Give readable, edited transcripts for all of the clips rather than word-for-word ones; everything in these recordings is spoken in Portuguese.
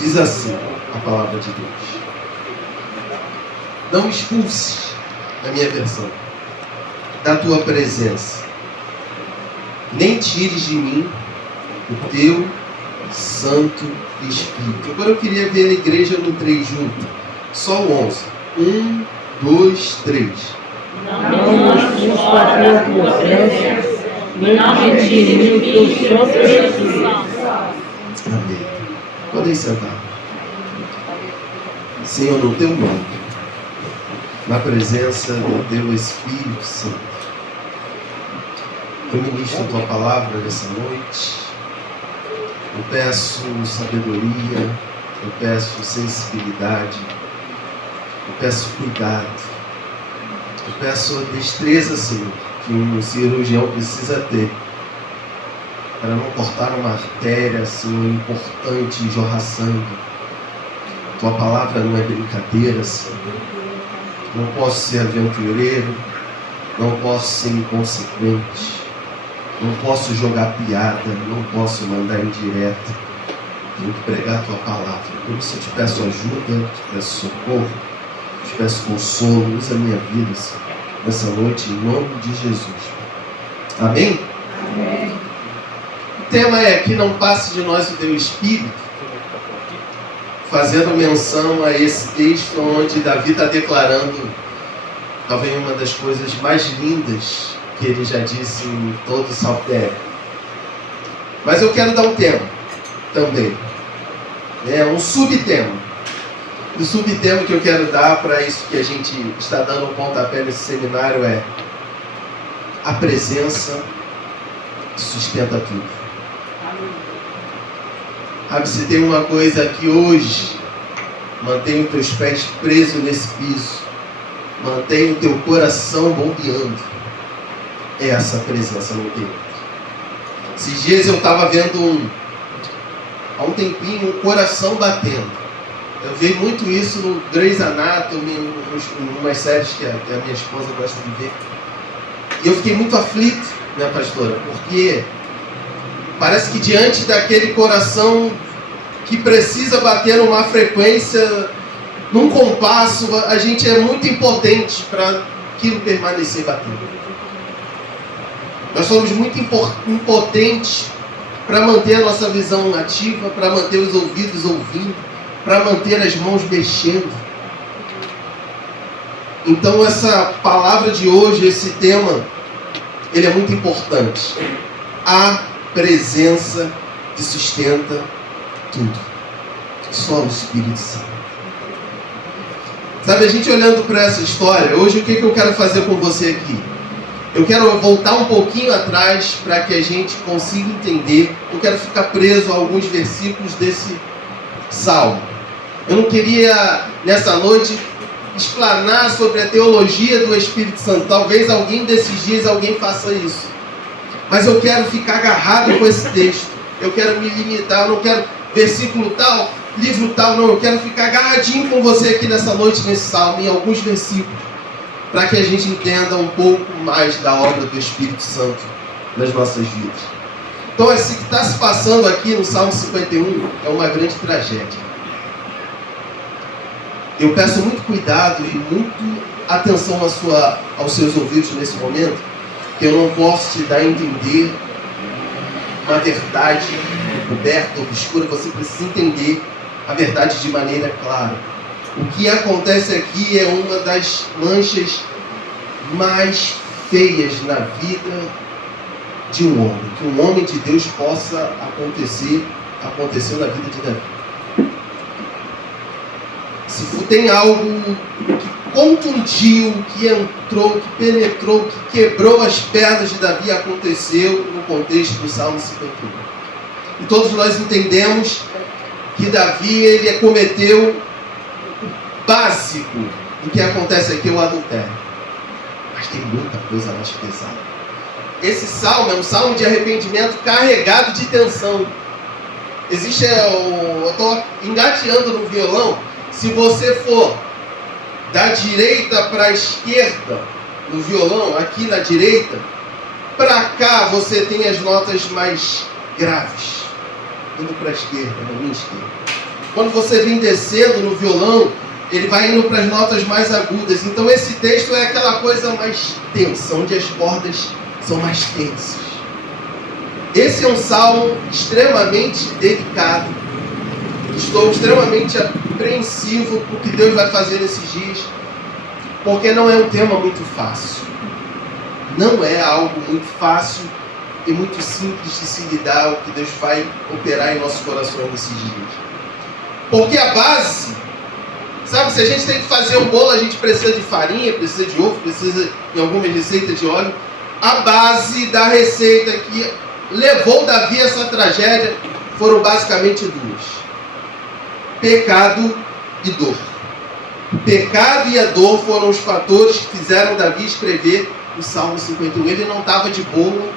Diz assim a palavra de Deus: não me expulses, na minha versão, da tua presença, nem tires de mim o teu Santo Espírito. Agora eu queria ver a igreja no 3 junto. Só o 11. 1, 2, 3. Não nos expulses da tua presença, nem tires de mim o teu Santo Espírito. Amém. Podem sentar. Senhor, no teu nome, na presença do teu Espírito Santo, eu ministro a tua palavra nessa noite. Eu peço sabedoria, eu peço sensibilidade, eu peço cuidado, eu peço destreza, Senhor, que um cirurgião precisa ter para não cortar uma artéria, Senhor, importante e jorrar sangue. Tua palavra não é brincadeira, Senhor. Não posso ser aventureiro, não posso ser inconsequente, não posso jogar piada, não posso mandar indireta. Tenho que pregar a tua palavra. Por isso eu te peço ajuda, te peço socorro, te peço consolo. Usa a minha vida, Senhor, nessa noite, em nome de Jesus. Amém? Amém. O tema é que não passe de nós o teu Espírito, fazendo menção a esse texto onde Davi está declarando talvez uma das coisas mais lindas que ele já disse em todo o saltério. Mas eu quero dar um tema também, um subtema. O subtema que eu quero dar para isso que a gente está dando um pontapé nesse seminário é: a presença sustenta tudo. Sabe, se tem uma coisa que hoje mantém os teus pés presos nesse piso, mantém o teu coração bombeando, é essa presença no teu. Esses dias eu estava vendo há um tempinho um coração batendo. Eu vi muito isso no Grey's Anatomy, em umas séries que a minha esposa gosta de ver. E eu fiquei muito aflito, minha pastora, porque parece que diante daquele coração que precisa bater numa frequência, num compasso, a gente é muito impotente para aquilo permanecer batendo. Nós somos muito impotentes para manter a nossa visão ativa, para manter os ouvidos ouvindo, para manter as mãos mexendo. Então essa palavra de hoje, esse tema, ele é muito importante. A presença que sustenta tudo. Só o Espírito Santo. Sabe, a gente olhando para essa história, hoje o que eu quero fazer com você aqui? Eu quero voltar um pouquinho atrás para que a gente consiga entender. Eu quero ficar preso a alguns versículos desse salmo. Eu não queria, nessa noite, explanar sobre a teologia do Espírito Santo. Talvez alguém desses dias alguém faça isso. Mas eu quero ficar agarrado com esse texto. Eu quero me limitar, eu não quero versículo tal, livro tal, não. Eu quero ficar agarradinho com você aqui nessa noite, nesse salmo, em alguns versículos, para que a gente entenda um pouco mais da obra do Espírito Santo nas nossas vidas. Então, esse que está se passando aqui no Salmo 51 é uma grande tragédia. Eu peço muito cuidado e muito atenção aos seus ouvidos nesse momento, que eu não posso te dar a entender uma verdade encoberta, obscura. Você precisa entender a verdade de maneira clara. O que acontece aqui é uma das manchas mais feias na vida de um homem. Que um homem de Deus possa aconteceu na vida de Davi. Se tem algo que contundiu, que entrou, que penetrou, que quebrou as pernas de Davi, aconteceu no contexto do Salmo 51. E todos nós entendemos que Davi, ele cometeu o básico do que acontece aqui, o adultério. Mas tem muita coisa mais pesada. Esse salmo é um salmo de arrependimento carregado de tensão. Eu estou engateando no violão. Se você for da direita para a esquerda no violão, aqui na direita, para cá você tem as notas mais graves. Indo para a esquerda, na minha esquerda. quando você vem descendo no violão, ele vai indo para as notas mais agudas. Então esse texto é aquela coisa mais tensa, onde as cordas são mais tensas. Esse é um salmo extremamente delicado. Estou extremamente apreensivo com o que Deus vai fazer nesses dias, porque não é um tema muito fácil. Não é algo muito fácil e muito simples de se lidar, o que Deus vai operar em nossos corações nesses dias. Porque a base, sabe, se a gente tem que fazer um bolo, a gente precisa de farinha, precisa de ovo, precisa em algumas receitas de óleo. A base da receita que levou Davi a essa tragédia foram basicamente duas: pecado e dor. O pecado e a dor foram os fatores que fizeram Davi escrever o Salmo 51. Ele não estava de boa,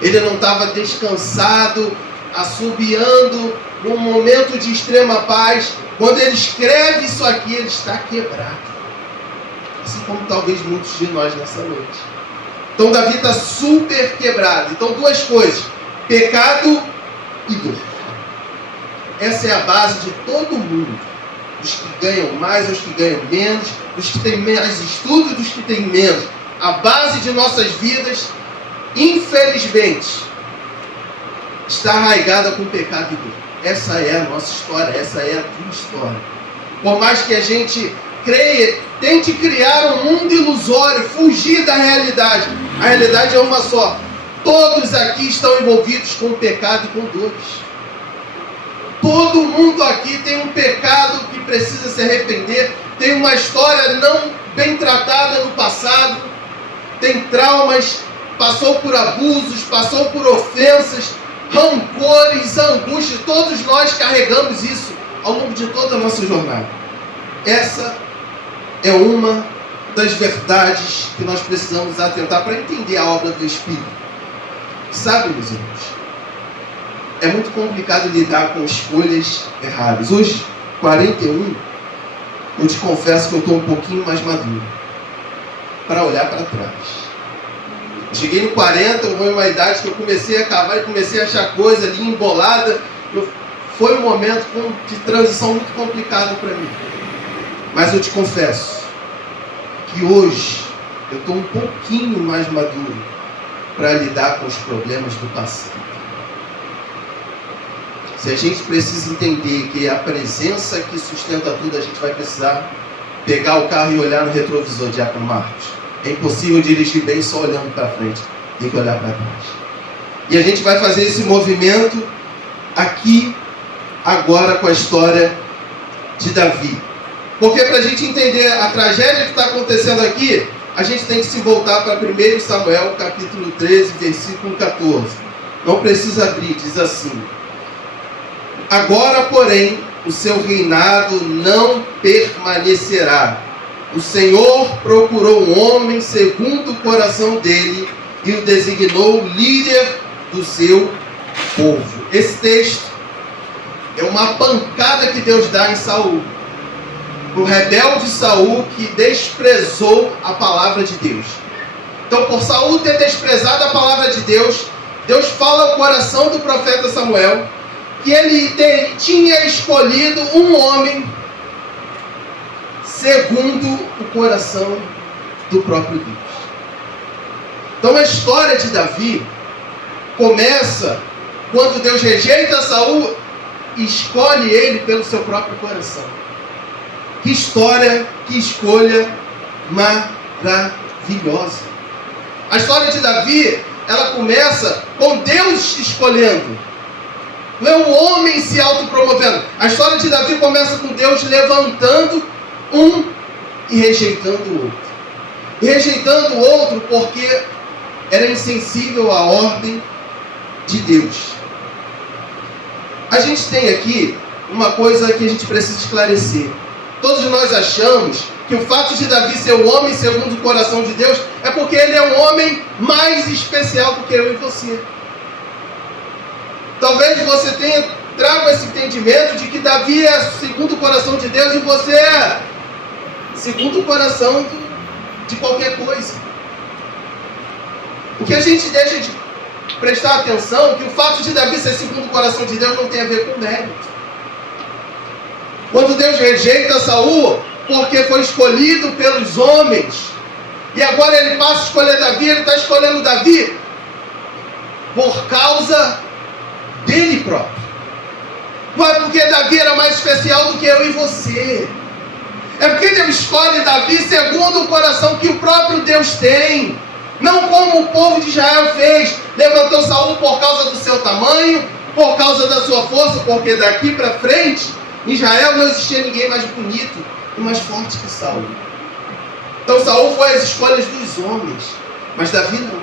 ele não estava descansado, assobiando num momento de extrema paz. Quando ele escreve isso aqui, ele está quebrado. Assim como talvez muitos de nós nessa noite. Então Davi está super quebrado. Então duas coisas: pecado e dor. Essa é a base de todo mundo. Dos que ganham mais, dos que ganham menos, dos que têm mais estudo, dos que têm menos. A base de nossas vidas, infelizmente, está arraigada com pecado e dor. Essa é a nossa história, essa é a tua história. Por mais que a gente creia, tente criar um mundo ilusório, fugir da realidade. A realidade é uma só. Todos aqui estão envolvidos com pecado e com dores. Todo mundo aqui tem um pecado que precisa se arrepender, tem uma história não bem tratada no passado, tem traumas, passou por abusos, passou por ofensas, rancores, angústias. Todos nós carregamos isso ao longo de toda a nossa jornada. Essa é uma das verdades que nós precisamos atentar para entender a obra do Espírito. Sabe, meus irmãos, é muito complicado lidar com escolhas erradas. Hoje, 41, eu te confesso que eu estou um pouquinho mais maduro para olhar para trás. Cheguei no 40, eu vou em uma idade que eu comecei a cavar e comecei a achar coisa ali embolada. Foi um momento de transição muito complicado para mim. Mas eu te confesso que hoje eu estou um pouquinho mais maduro para lidar com os problemas do passado. Se a gente precisa entender que a presença que sustenta tudo, a gente vai precisar pegar o carro e olhar no retrovisor, Diácono Marcos. É impossível dirigir bem só olhando para frente, tem que olhar para trás. E a gente vai fazer esse movimento aqui, agora, com a história de Davi. Porque para a gente entender a tragédia que está acontecendo aqui, a gente tem que se voltar para 1 Samuel, capítulo 13, versículo 14. Não precisa abrir, diz assim: agora, porém, o seu reinado não permanecerá. O Senhor procurou um homem segundo o coração dele e o designou líder do seu povo. Esse texto é uma pancada que Deus dá em Saul. O rebelde Saul que desprezou a palavra de Deus. Então, por Saul ter desprezado a palavra de Deus, Deus fala ao coração do profeta Samuel que ele tinha escolhido um homem segundo o coração do próprio Deus. Então a história de Davi começa quando Deus rejeita Saul e escolhe ele pelo seu próprio coração. Que história, que escolha maravilhosa. A história de Davi, ela começa com Deus escolhendo. Não é um homem se autopromovendo. A história de Davi começa com Deus levantando um e rejeitando o outro. E rejeitando o outro porque era insensível à ordem de Deus. A gente tem aqui uma coisa que a gente precisa esclarecer. Todos nós achamos que o fato de Davi ser um homem segundo o coração de Deus é porque ele é um homem mais especial do que eu e você. Talvez você tenha trago esse entendimento de que Davi é segundo o coração de Deus e você é segundo o coração de qualquer coisa. O que a gente deixa de prestar atenção é que o fato de Davi ser segundo o coração de Deus não tem a ver com mérito. Quando Deus rejeita Saul, porque foi escolhido pelos homens, e agora ele passa a escolher Davi, ele está escolhendo Davi por causa dele próprio. Não é porque Davi era mais especial do que eu e você. É porque Deus escolhe Davi segundo o coração que o próprio Deus tem. Não como o povo de Israel fez. Levantou Saul por causa do seu tamanho, por causa da sua força, porque daqui para frente, em Israel não existia ninguém mais bonito e mais forte que Saul. Então Saul foi as escolhas dos homens, mas Davi não.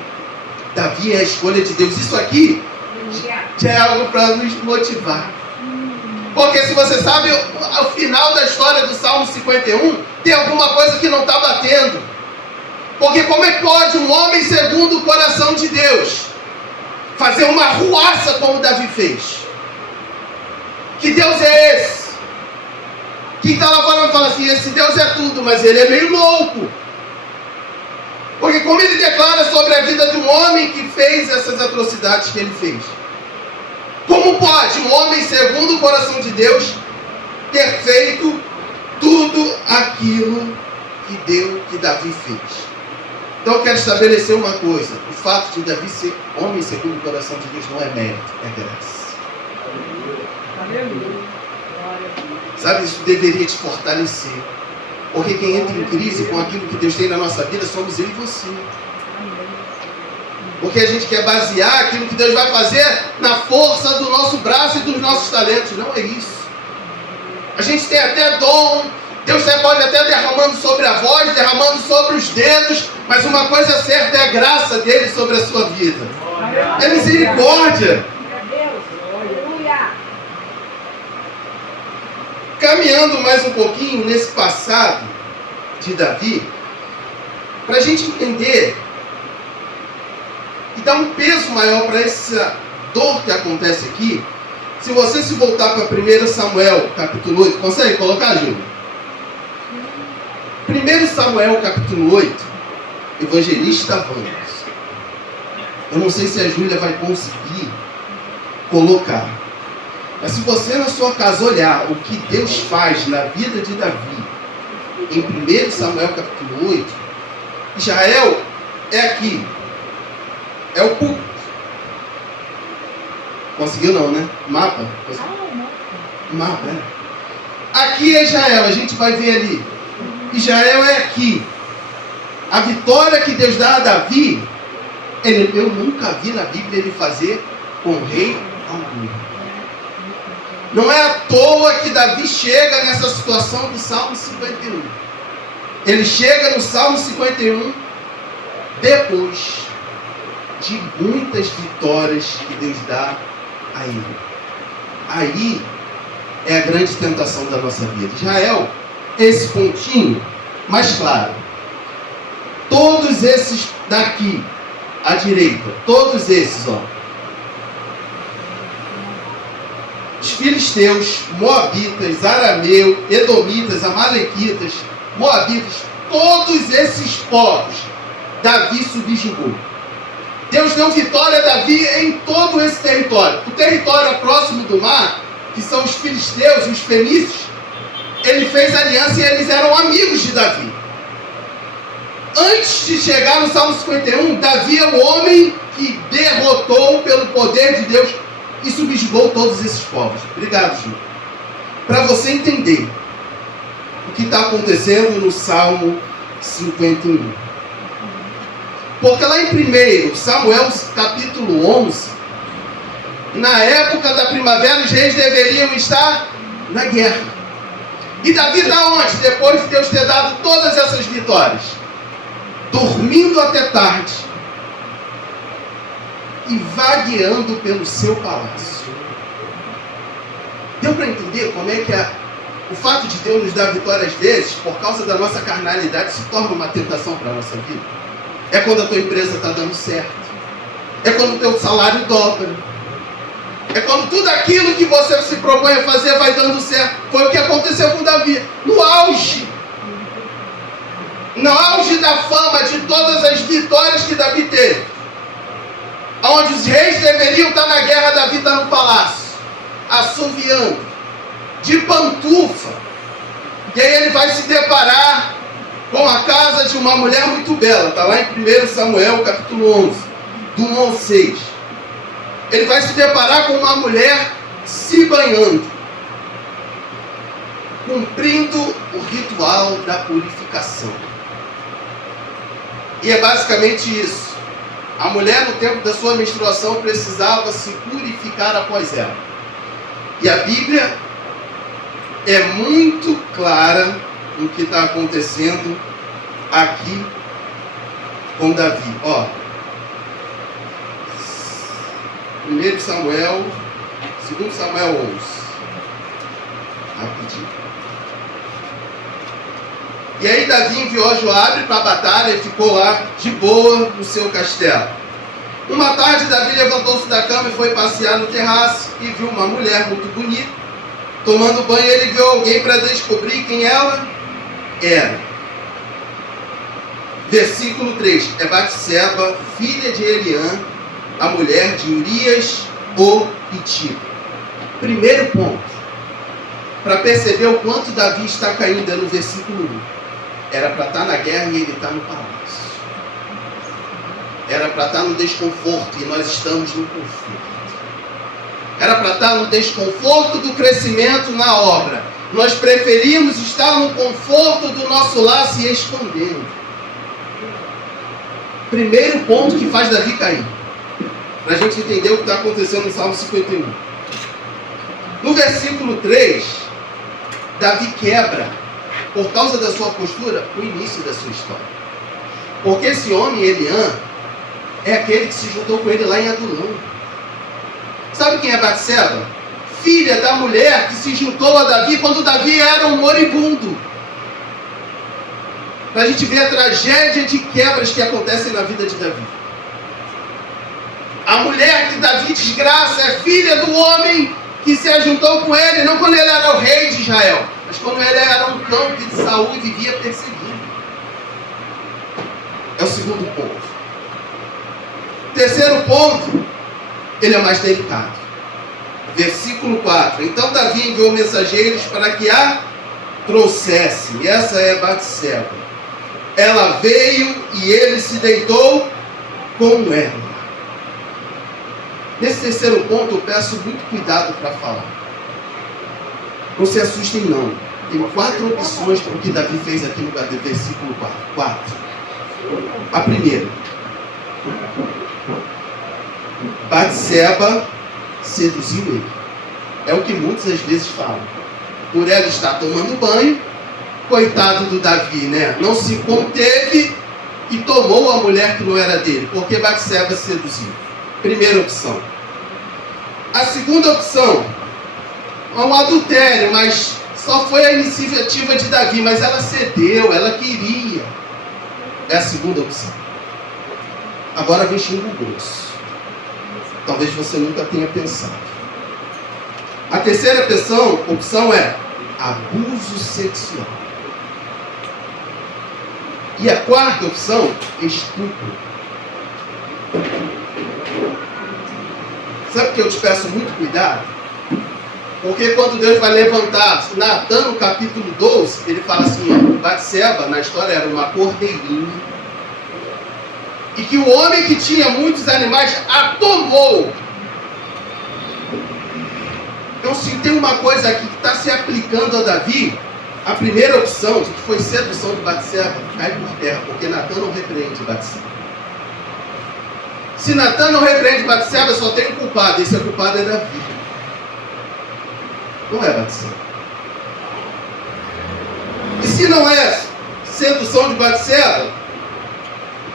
Davi é a escolha de Deus. Isso aqui já é algo para nos motivar. Porque se você sabe, ao final da história do Salmo 51, tem alguma coisa que não está batendo. Porque como é que pode um homem segundo o coração de Deus fazer uma ruaça como Davi fez? Que Deus é esse? Quem está lá fora fala assim, esse Deus é tudo, mas ele é meio louco. Porque como ele declara sobre a vida de um homem que fez essas atrocidades que ele fez? Como pode um homem segundo o coração de Deus ter feito tudo aquilo que Davi fez? Então eu quero estabelecer uma coisa. O fato de Davi ser homem segundo o coração de Deus não é mérito, é graça. Sabe, isso deveria te fortalecer. Porque quem entra em crise com aquilo que Deus tem na nossa vida somos eu e você. Porque a gente quer basear aquilo que Deus vai fazer na força do nosso braço e dos nossos talentos. Não é isso. A gente tem até dom. Deus pode até derramando sobre a voz, derramando sobre os dedos. Mas uma coisa certa é a graça dele sobre a sua vida. É misericórdia. Caminhando mais um pouquinho nesse passado de Davi, para a gente entender e dar um peso maior para essa dor que acontece aqui, se você se voltar para 1 Samuel, capítulo 8, consegue colocar, Júlio? 1 Samuel, capítulo 8, evangelista Vânios. Eu não sei se a Júlia vai conseguir colocar. Mas se você na sua casa olhar o que Deus faz na vida de Davi, em 1 Samuel capítulo 8, Israel é aqui. É o púlpito. Conseguiu não, né? Mapa? Mapa, é. Aqui é Israel, a gente vai ver ali. Israel é aqui. A vitória que Deus dá a Davi, eu nunca vi na Bíblia ele fazer com rei algum. Não é à toa que Davi chega nessa situação do Salmo 51. Ele chega no Salmo 51 depois de muitas vitórias que Deus dá a ele. Aí é a grande tentação da nossa vida. Israel, esse pontinho mais claro. Todos esses daqui, à direita, todos esses, ó. Os filisteus, moabitas, arameus, edomitas, amalequitas, moabitas, todos esses povos, Davi subjugou. Deus deu vitória a Davi em todo esse território. O território próximo do mar, que são os filisteus e os fenícios, ele fez aliança e eles eram amigos de Davi. Antes de chegar no Salmo 51, Davi é o homem que derrotou pelo poder de Deus e subjugou todos esses povos. Obrigado, Ju. Para você entender o que está acontecendo no Salmo 51. Porque lá em 1 Samuel capítulo 11, na época da primavera, os reis deveriam estar na guerra. E Davi está onde? Depois de Deus ter dado todas essas vitórias. Dormindo até tarde. E vagueando pelo seu palácio. Deu para entender como é que o fato de Deus nos dar vitória às vezes, por causa da nossa carnalidade, se torna uma tentação para a nossa vida? É quando a tua empresa está dando certo. É quando o teu salário dobra. É quando tudo aquilo que você se propõe a fazer vai dando certo. Foi o que aconteceu com Davi. No auge da fama, de todas as vitórias que Davi teve, onde os reis deveriam estar na guerra, Davi está no palácio, assoviando, de pantufa. E aí ele vai se deparar com a casa de uma mulher muito bela. Está lá em 1 Samuel, capítulo 11, do 1 ao 6. Ele vai se deparar com uma mulher se banhando, cumprindo o ritual da purificação. E é basicamente isso. A mulher, no tempo da sua menstruação, precisava se purificar após ela. E a Bíblia é muito clara no que está acontecendo aqui com Davi. Ó, 1 Samuel, 2 Samuel 11. Rapidinho. E aí Davi enviou Joabe para a batalha e ficou lá de boa no seu castelo. Uma tarde Davi levantou-se da cama e foi passear no terraço e viu uma mulher muito bonita. Tomando banho, ele viu alguém para descobrir quem ela era. Versículo 3. É Batseba, filha de Eliã, a mulher de Urias, o Hitita. Primeiro ponto, para perceber o quanto Davi está caindo, é no versículo 1. Era para estar na guerra e ele está no palácio. Era para estar no desconforto e nós estamos no conforto. Era para estar no desconforto do crescimento na obra. Nós preferimos estar no conforto do nosso lar se escondendo. Primeiro ponto que faz Davi cair. Para a gente entender o que está acontecendo no Salmo 51. No versículo 3, Davi quebra, por causa da sua postura, o início da sua história. Porque esse homem, Eliã, é aquele que se juntou com ele lá em Adulão. Sabe quem é Batseba? Filha da mulher que se juntou a Davi quando Davi era um moribundo. Para a gente ver a tragédia de quebras que acontecem na vida de Davi. A mulher que Davi desgraça é filha do homem que se ajuntou com ele, não quando ele era o rei de Israel, mas quando ele era um cão de Saul e vivia perseguindo. É o segundo ponto. Terceiro ponto, ele é mais delicado. Versículo 4. Então Davi enviou mensageiros para que a trouxessem. E essa é Batseba. Ela veio e ele se deitou com ela. Nesse terceiro ponto eu peço muito cuidado para falar. Não se assustem não. Tem 4 opções para o que Davi fez aqui no versículo 4. A primeira. Batseba seduziu ele. É o que muitas às vezes falam. Por ela estar tomando banho, coitado do Davi, né? Não se conteve e tomou a mulher que não era dele, porque Batseba seduziu. Primeira opção. A segunda opção é um adultério, mas só foi a iniciativa de Davi, mas ela cedeu, ela queria. É a segunda opção. Agora vem chumbo grosso. Talvez você nunca tenha pensado. A terceira opção é abuso sexual. E a quarta opção, estupro. Sabe que eu te peço muito cuidado? Porque quando Deus vai levantar, Natan, no capítulo 12, ele fala assim, Batseba, na história, era uma cordeirinha. E que o homem que tinha muitos animais a tomou. Então, se tem uma coisa aqui que está se aplicando a Davi, a primeira opção, que foi sedução de Batseba, cai por terra, porque Natan não repreende Batseba. Se Natan não repreende Batseba, só tem um culpado. Esse culpado é Davi. Não é Batseba. E se não é sedução de Batseba,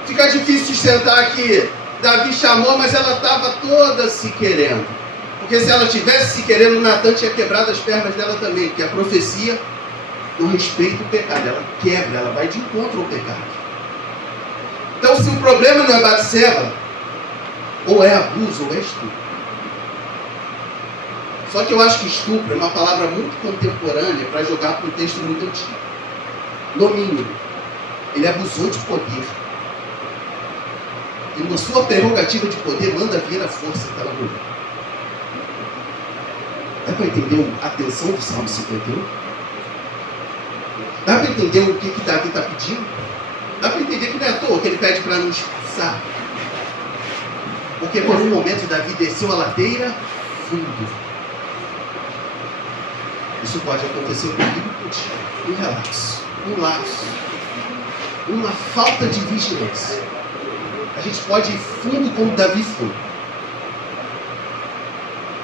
fica difícil sustentar que Davi chamou, mas ela estava toda se querendo. Porque se ela tivesse se querendo, Natan tinha quebrado as pernas dela também. Porque a profecia não respeita o pecado. Ela quebra, ela vai de encontro ao pecado. Então, se o problema não é Batseba, ou é abuso, ou é estupro. Só que eu acho que estupro é uma palavra muito contemporânea para jogar para um texto muito antigo. No mínimo, ele abusou de poder. E na sua prerrogativa de poder, manda vir a força daquela mulher. É para entender a tensão do Salmo 51? Dá para entender o que Davi está pedindo? Dá para entender que não é à toa que ele pede para não expulsar. Porque por um momento Davi desceu a ladeira fundo. Isso pode acontecer comigo e contigo. Um relapso, um lapso, uma falta de vigilância. A gente pode ir fundo como Davi foi.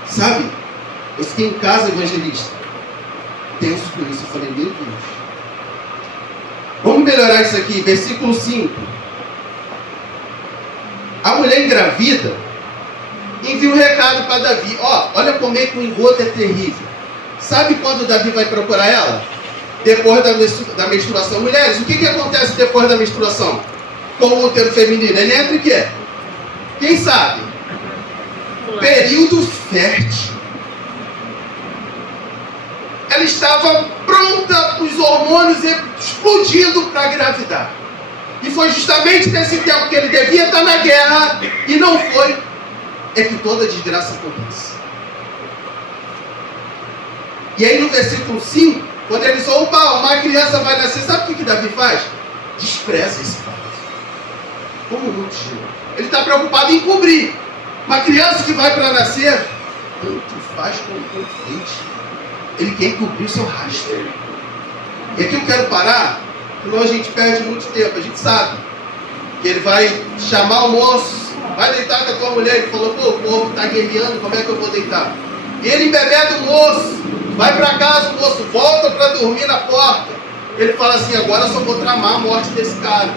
Sabe? Eu fiquei em casa, evangelista, tenso com isso. Eu falei, meu Deus. Vamos melhorar isso aqui. Versículo 5. A mulher engravida envia um recado para Davi. Olha como é que o engodo é terrível. Sabe quando Davi vai procurar ela? Depois da menstruação. Mulheres, o que acontece depois da menstruação? Com o útero feminino? Ele entra o quê? Quem sabe? Período fértil. Ela estava pronta, os hormônios explodindo para engravidar. E foi justamente nesse tempo que ele devia estar na guerra e não foi, é que toda desgraça acontece. E aí no versículo 5, quando ele diz, opa, uma criança vai nascer, sabe o que Davi faz? Despreza esse fato. Como não tira? Ele está preocupado em cobrir. Uma criança que vai para nascer, tanto faz como tanto fez. Ele quer cobrir o seu rastro. E aqui eu quero parar, senão a gente perde muito tempo. A gente sabe que ele vai chamar o moço, vai deitar com a tua mulher. Ele falou, pô, o povo está guerreando, como é que eu vou deitar? E ele embebeda o moço, vai para casa, o moço volta para dormir na porta. Ele fala assim, agora eu só vou tramar a morte desse cara.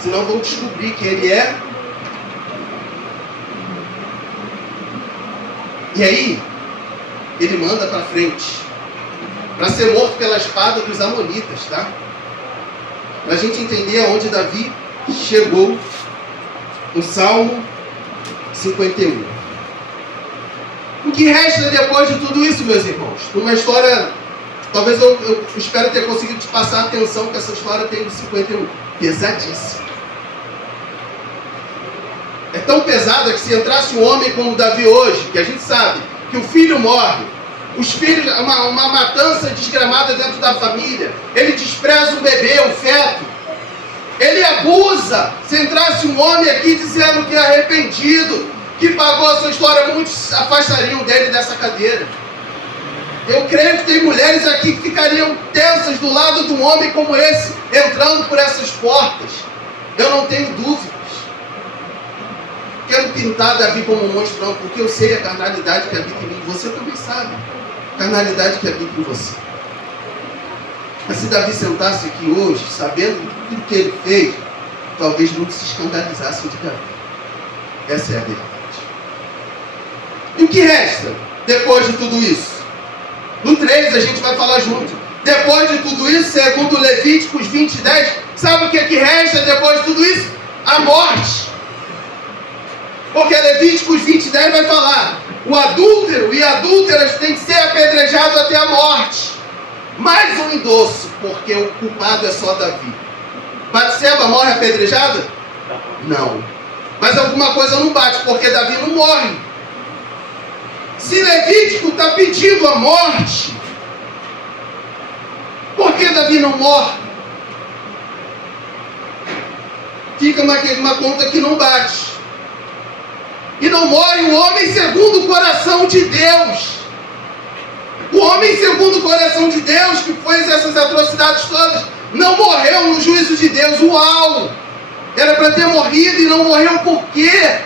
Senão vão descobrir que ele é. E aí, ele manda para frente, para ser morto pela espada dos amonitas, tá? Para a gente entender aonde Davi chegou no Salmo 51. O que resta depois de tudo isso, meus irmãos? Uma história, talvez eu espero ter conseguido te passar a atenção que essa história tem no 51. Pesadíssima. É tão pesada que se entrasse um homem como Davi hoje, que a gente sabe que o filho morre, os filhos, uma matança desgramada dentro da família, ele despreza o bebê, o feto, ele abusa. Se entrasse um homem aqui dizendo que é arrependido, que pagou a sua história, muitos afastariam dele dessa cadeira. Eu creio que tem mulheres aqui que ficariam tensas do lado de um homem como esse, entrando por essas portas. Eu não tenho dúvidas. Quero pintar Davi como um monstro, não, porque eu sei a carnalidade que habita em mim. Você também sabe a carnalidade que habita em você. Mas se Davi sentasse aqui hoje, sabendo tudo que ele fez, talvez não se escandalizasse de Davi. Essa é a verdade. E o que resta depois de tudo isso? No 3 a gente vai falar junto. Depois de tudo isso, segundo Levíticos 20:10, sabe o que resta depois de tudo isso? A morte. Porque Levíticos 20:10 vai falar: o adúltero e adúlteras têm que ser apedrejados até a morte. Mais um endosso, porque o culpado é só Davi. Batseba morre apedrejada? Não. Mas alguma coisa não bate, porque Davi não morre. Se Levítico está pedindo a morte, por que Davi não morre? Fica uma conta que não bate. E não morre o homem segundo o coração de Deus. O homem segundo o coração de Deus, que fez essas atrocidades todas, não morreu no juízo de Deus. Uau! Era para ter morrido e não morreu por quê?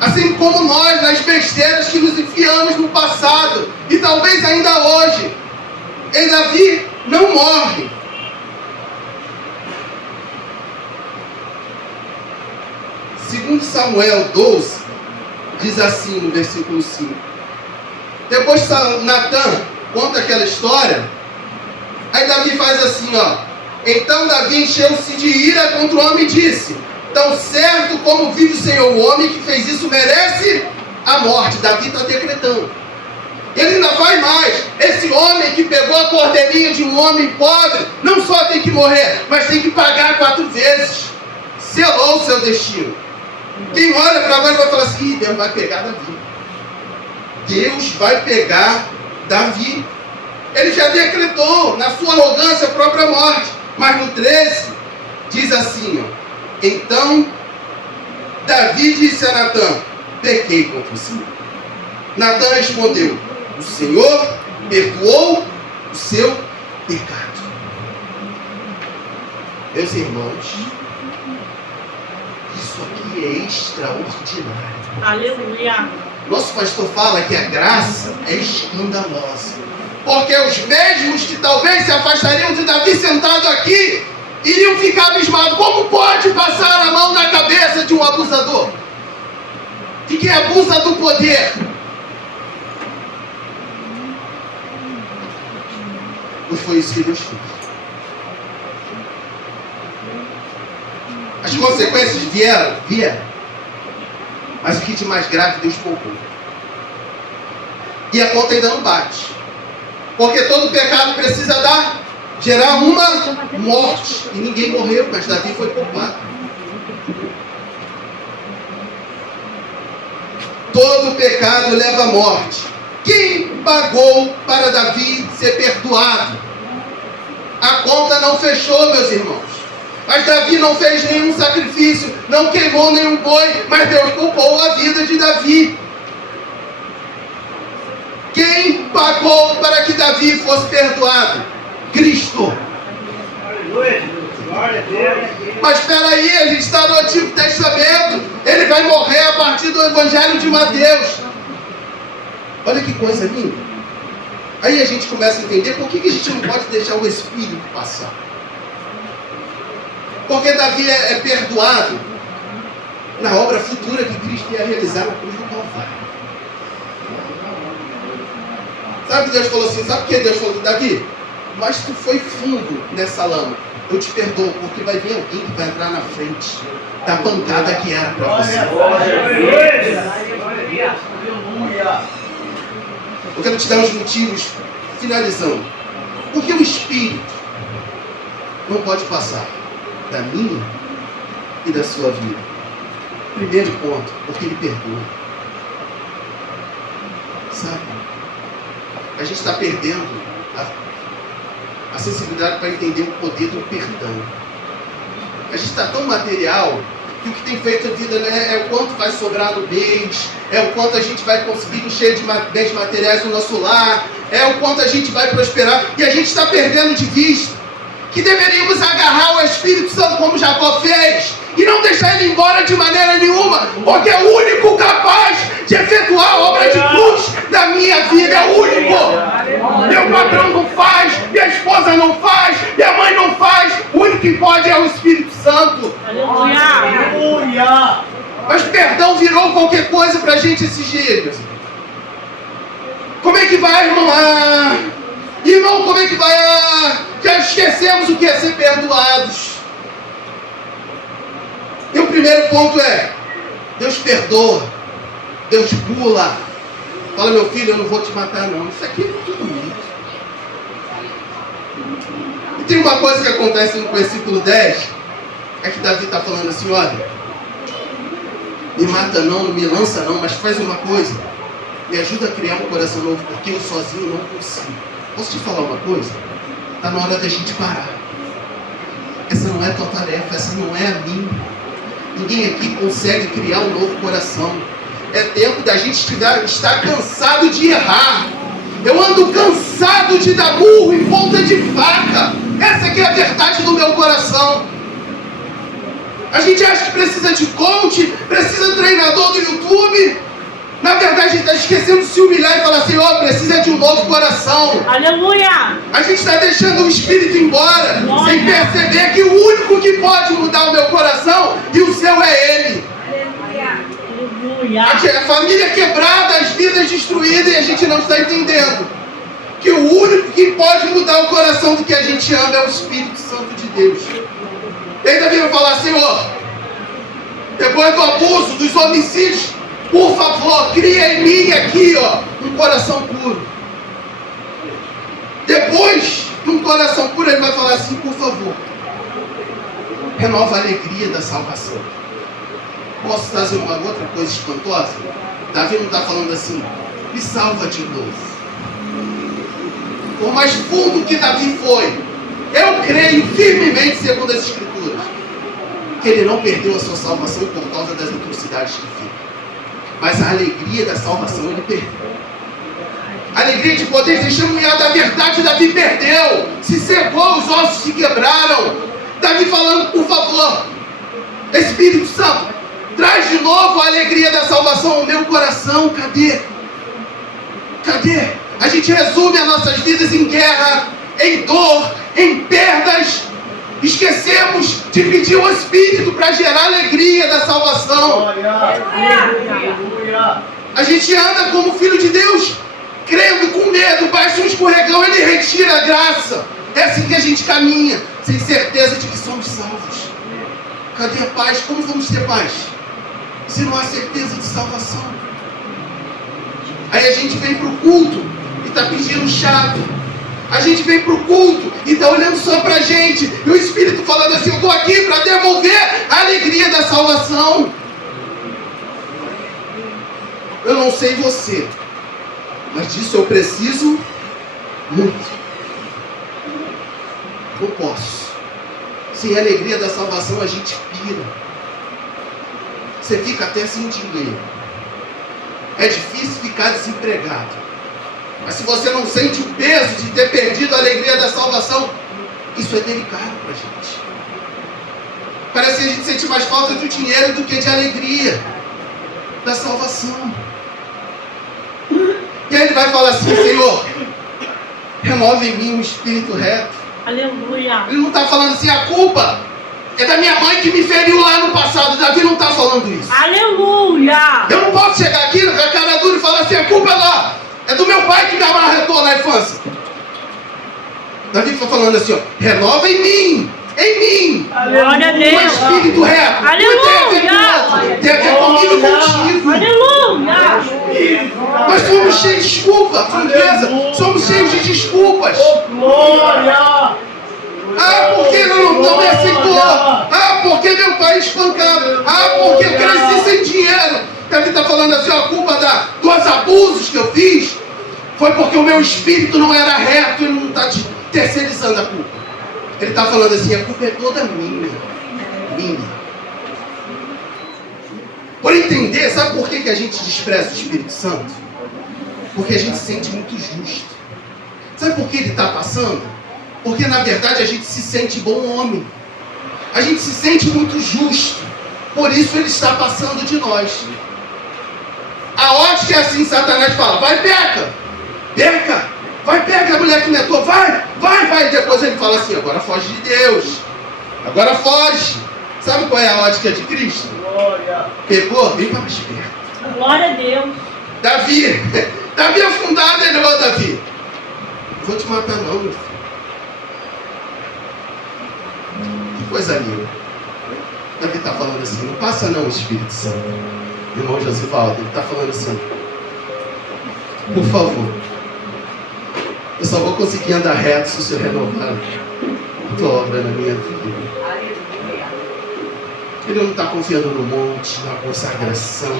Assim como nós, nas besteiras que nos enfiamos no passado, e talvez ainda hoje, e Davi não morre. Segundo Samuel 12, diz assim no versículo 5. Depois que Natã conta aquela história, aí Davi faz assim, ó. Então Davi encheu-se de ira contra o homem e disse: tão certo como vive o Senhor, o homem que fez isso merece a morte. Davi está decretando. Ele ainda vai mais. Esse homem que pegou a cordeirinha de um homem pobre, não só tem que morrer, mas tem que pagar 4 vezes. Selou o seu destino. Quem olha para nós vai falar assim: Deus vai pegar Davi. Deus vai pegar Davi. Ele já decretou na sua arrogância a própria morte. Mas no 13, diz assim, ó: então Davi disse a Natã: pequei contra o Senhor. Natã respondeu: o Senhor perdoou o seu pecado. Meus irmãos, isso aqui é extraordinário. Aleluia. Nosso pastor fala que a graça é escandalosa, porque os mesmos que talvez se afastariam de Davi sentado aqui, iriam ficar abismados. Como pode passar a mão na cabeça de um abusador? De quem abusa do poder? Pois foi isso que Deus fez. As consequências vieram. Mas o que de mais grave Deus poupou. E a conta ainda não bate. Porque todo pecado precisa gerar uma morte. E ninguém morreu, mas Davi foi poupado. Todo pecado leva à morte. Quem pagou para Davi ser perdoado? A conta não fechou, meus irmãos. Mas Davi não fez nenhum sacrifício, não queimou nenhum boi, mas Deus poupou a vida de Davi. Quem pagou para que Davi fosse perdoado? Cristo. Mas espera aí, a gente está no Antigo Testamento. Ele vai morrer a partir do Evangelho de Mateus. Olha que coisa linda. Aí a gente começa a entender por que a gente não pode deixar o Espírito passar. Porque Davi é perdoado na obra futura que Cristo ia realizar na cruz do Calvário. Sabe que Deus falou assim? Sabe o que Deus falou de Davi? Mas tu foi fundo nessa lama. Eu te perdoo, porque vai vir alguém que vai entrar na frente da bancada que era para você. Eu quero te dar uns motivos, finalizando. Porque o Espírito não pode passar da minha e da sua vida. Primeiro ponto, porque Ele perdoa. Sabe? A gente está perdendo a sensibilidade para entender o poder do perdão. A gente está tão material que o que tem feito a vida, né, é o quanto vai sobrar no mês, é o quanto a gente vai conseguir encher de bens materiais no nosso lar, é o quanto a gente vai prosperar, e a gente está perdendo de vista que deveríamos agarrar o Espírito Santo como Jacó fez e não deixar ele embora de maneira nenhuma, porque é o único capaz de efetuar a obra de cruz na minha vida, é o único. Meu patrão não faz, minha esposa não faz, minha mãe não faz, o único que pode é o Espírito Santo. Aleluia. Mas perdão virou qualquer coisa pra gente esses dias. Como é que vai, irmão? Irmão, como é que vai? Já esquecemos o que é ser perdoados. E o primeiro ponto é: Deus perdoa, Deus pula. Fala, meu filho, eu não vou te matar não. Isso aqui é tudo mito. E tem uma coisa que acontece no versículo 10, é que Davi está falando assim: olha, me mata não me lança não, mas faz uma coisa, me ajuda a criar um coração novo, porque eu sozinho não consigo. Posso te falar uma coisa? Está na hora da gente parar. Essa não é a tua tarefa, essa não é a minha. Ninguém aqui consegue criar um novo coração. É tempo da gente estar cansado de errar. Eu ando cansado de dar burro em ponta de faca. Essa aqui é a verdade do meu coração. A gente acha que precisa de coach, precisa de treinador do YouTube. Na verdade, a gente está esquecendo de se humilhar e falar assim: ó, precisa de um novo coração. Aleluia. A gente está deixando o Espírito embora, sem perceber que o único que pode mudar o meu coração e o seu é Ele. Aleluia. A família quebrada, as vidas destruídas, e a gente não está entendendo que o único que pode mudar o coração do que a gente ama é o Espírito Santo de Deus. E ainda vieram falar: Senhor, depois do abuso, dos homicídios, por favor, cria em mim aqui, ó, um coração puro. Depois de um coração puro, ele vai falar assim: por favor, renova a alegria da salvação. Posso trazer uma outra coisa espantosa? Davi não está falando assim: me salva de novo. Por mais fundo que Davi foi, eu creio firmemente, segundo as Escrituras, que ele não perdeu a sua salvação por causa das atrocidades que fez. Mas a alegria da salvação ele perdeu. A alegria de poder testemunhar da verdade, Davi perdeu. Se secou, os ossos se quebraram. Davi falando, por favor, Espírito Santo, traz de novo a alegria da salvação ao meu coração. Cadê? Cadê? A gente resume as nossas vidas em guerra, em dor, em perdas. Esquecemos de pedir o Espírito para gerar a alegria da salvação. A gente anda como filho de Deus, crendo com medo, baixa um escorregão, ele retira a graça. É assim que a gente caminha, sem certeza de que somos salvos. Cadê a paz? Como vamos ter paz se não há certeza de salvação? Aí a gente vem para o culto e está pedindo chato. A gente vem para o culto e está olhando só para a gente. E o Espírito falando assim, eu estou aqui para devolver a alegria da salvação. Eu não sei você, mas disso eu preciso muito. Não posso. Sem a alegria da salvação a gente pira. Você fica até sem dinheiro. É difícil ficar desempregado. Mas se você não sente o peso de ter perdido a alegria da salvação, isso é delicado para a gente. Parece que a gente sente mais falta do dinheiro do que de alegria da salvação. E aí ele vai falar assim, Senhor, renova em mim um espírito reto. Aleluia. Ele não está falando assim, a culpa é da minha mãe que me feriu lá no passado. Davi não está falando isso. Aleluia. Eu não posso chegar aqui na cara dura e falar assim, a culpa é do meu pai que me amarretou na infância. Davi está falando assim, ó, renova em mim. Glória a Deus. Um espírito reto. Aleluia. Tem a ver comigo e contigo. Aleluia. Nós somos cheios de desculpa, franqueza. Somos cheios de desculpas. Glória! Ah, porque não me aceitou. Ah, porque meu pai espancava. Ah, porque eu cresci sem dinheiro. Davi está falando assim, ó, a culpa dos abusos que eu fiz foi porque o meu espírito não era reto. Ele não está terceirizando a culpa. Ele está falando assim, a culpa é toda minha. Por entender, sabe por que a gente despreza o Espírito Santo? Porque a gente se sente muito justo. Sabe por que ele está passando? Porque na verdade a gente se sente bom homem. A gente se sente muito justo. Por isso ele está passando de nós. A ótica é assim, Satanás fala, vai peca. Vai pega a mulher que metou, vai. Depois ele fala assim, agora foge de Deus. Agora foge. Sabe qual é a ótica de Cristo? Glória! Pegou? Vem para mais perto. Glória a Deus. Davi afundado, ele falou, Davi, não vou te matar não, meu filho. Que coisa linda. Davi está falando assim, não passa não, Espírito Santo. Irmão Josivaldo, ele está falando assim, por favor, eu só vou conseguir andar reto se o Senhor renovar a tua obra na minha vida. Ele não está confiando no monte, na consagração.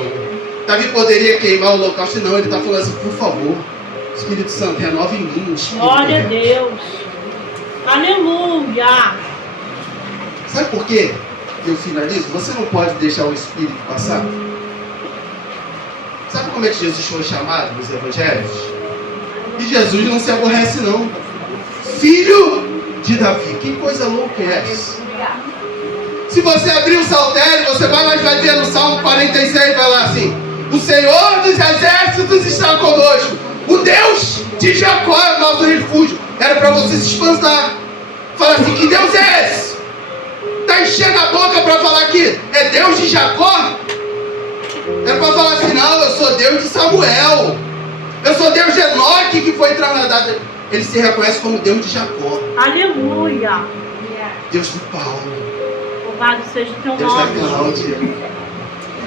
Davi poderia queimar o local, senão ele está falando assim, por favor, Espírito Santo, renova em mim o Espírito. Glória a Deus. Aleluia. Sabe por quê que eu finalizo? Você não pode deixar o Espírito passar. Sabe como é que Jesus foi chamado nos Evangelhos? E Jesus não se aborrece não. Filho de Davi. Que coisa louca é essa? Se você abrir o saltério, você vai ver no Salmo 46, vai lá assim, o Senhor dos exércitos está conosco. O Deus de Jacó é o nosso refúgio. Era para você se espantar. Fala assim, que Deus é esse? Está enchendo a boca para falar que é Deus de Jacó? Era para falar assim, não, eu sou Deus de Samuel. Eu sou Deus de Enoque que foi trasladado. Ele se reconhece como Deus de Jacó. Aleluia. Deus do Paulo. Louvado seja o teu Deus da nome. Cláudia.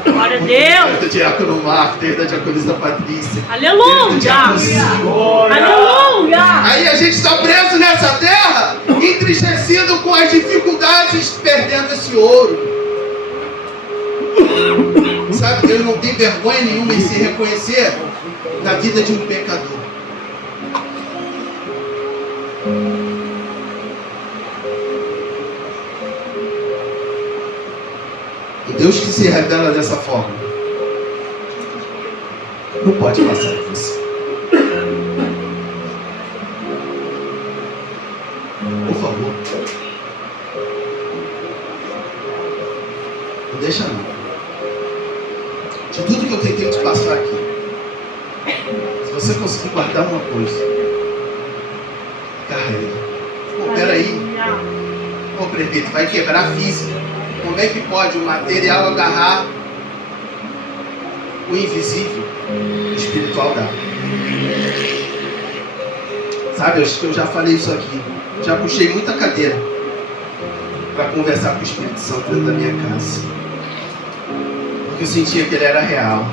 Glória a Deus. Deus do diácono Marco. Deus da diaconisa Patrícia. Aleluia. Deus do diácono Silvio. Aleluia. Aí a gente está preso nessa terra, entristecido com as dificuldades, perdendo esse ouro. Sabe, Deus não tem vergonha nenhuma em se reconhecer na vida de um pecador. O Deus que se revela dessa forma não pode passar de você. Por favor. Não deixa não. De tudo que eu tentei te passar aqui, se você conseguir guardar uma coisa, carrega. Pô, peraí. Pô, prefeito, vai quebrar a física. Como é que pode o material agarrar o invisível? O espiritual dá. Sabe, acho que eu já falei isso aqui. Já puxei muita cadeira para conversar com o Espírito Santo dentro da minha casa. Porque eu sentia que ele era real.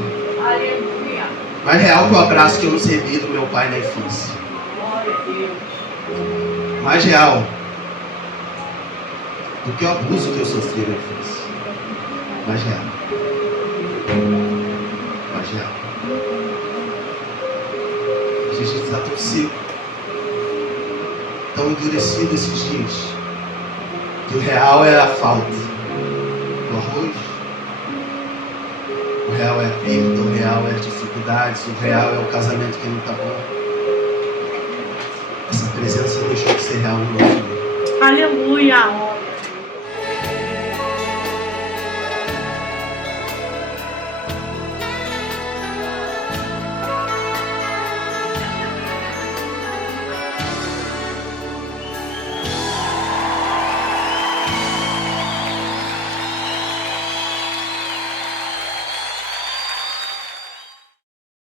Aleluia. Mais real que o abraço que eu recebi do meu pai na infância. Glória a Deus. Mais real do que o abuso que eu sofri na infância. Mais real. Mais real. A gente está tão seco, tão endurecido esses dias, que o real é a falta do arroz, o real é a perda, o real é as dificuldades, o real é o casamento que não está bom. Essa presença deixou de ser real no nosso meio. Aleluia.